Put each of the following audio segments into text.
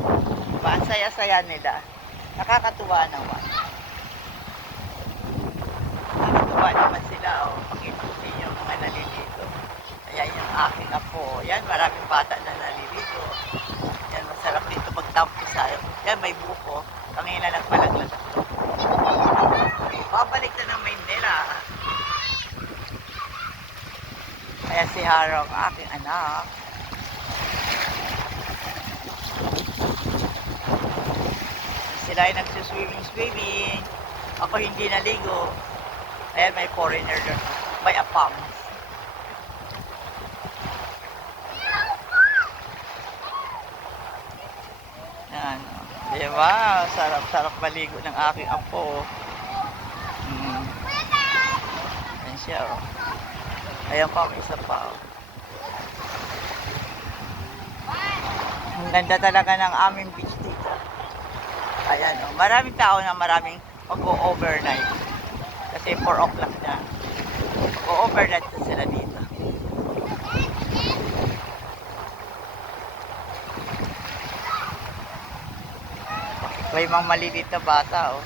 Diba? Ang saya-saya nila. Nakakatuwa naman. Nakakatuwa naman sila. Oh. Pakita ko sa inyo mga nalilito. Ayan yung aking apo. Yan, maraming bata na nalilito. Yan, masarap dito magtampo sa. Yan, may buko. Kanina nagpalaglag ako. Babalik na ng Maynila. Ayan si Harong, aking anak. Sila ay nagsuswimming. Ako hindi naligo. Ayan, may foreigner doon. May apam. Ayan. Diba? Sarap-sarap maligo ng aking apo. Ayan siya, oh. Ayan pa, may isa pa, oh. Ang ganda talaga ng aming beach dito. Ayan, oh. Maraming tao na maraming mag-o-overnight. Kasi 4 o'clock na. Mag-o-overnight na sila dito. May mga maliit na bata, oh.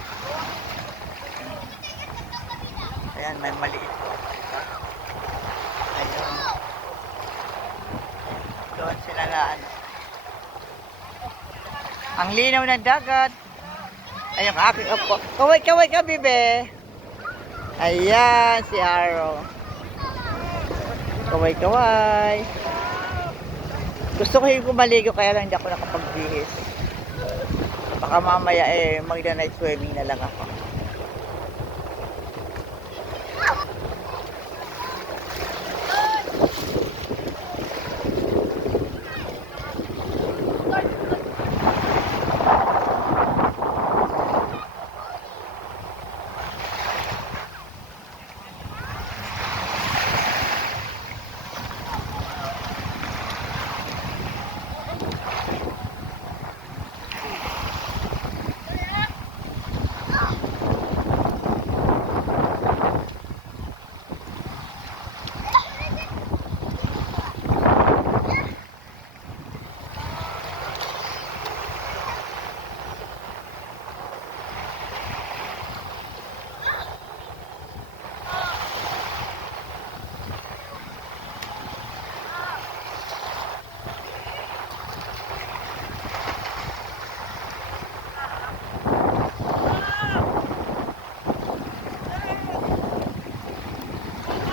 Ayan, may maliit po. Ayun. Doon sila na, ano. Ang linaw ng dagat. Ayun, aking apo. Kaway-kaway ka, bibe. Ayan, si Aro. Kaway-kaway. Gusto ko yung maligo, kaya lang hindi ako nakapagbihis. Baka mamaya magda-night swimming na lang ako.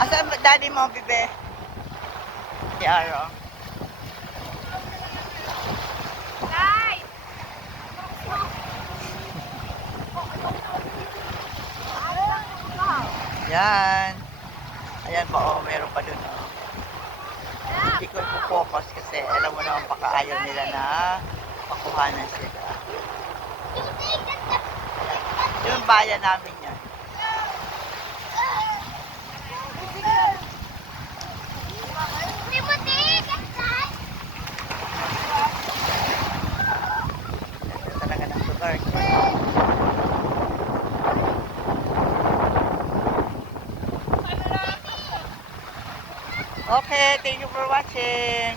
Asan ba daddy mo, bibe? Si Aro. Yan. Ayan pa, oh, meron pa dun, oh. Hindi ko focus kasi alam mo naman baka ayaw nila na makuhanan sila. Yung bayan namin yan. Ito talaga ng lugar. Okay, thank you for watching.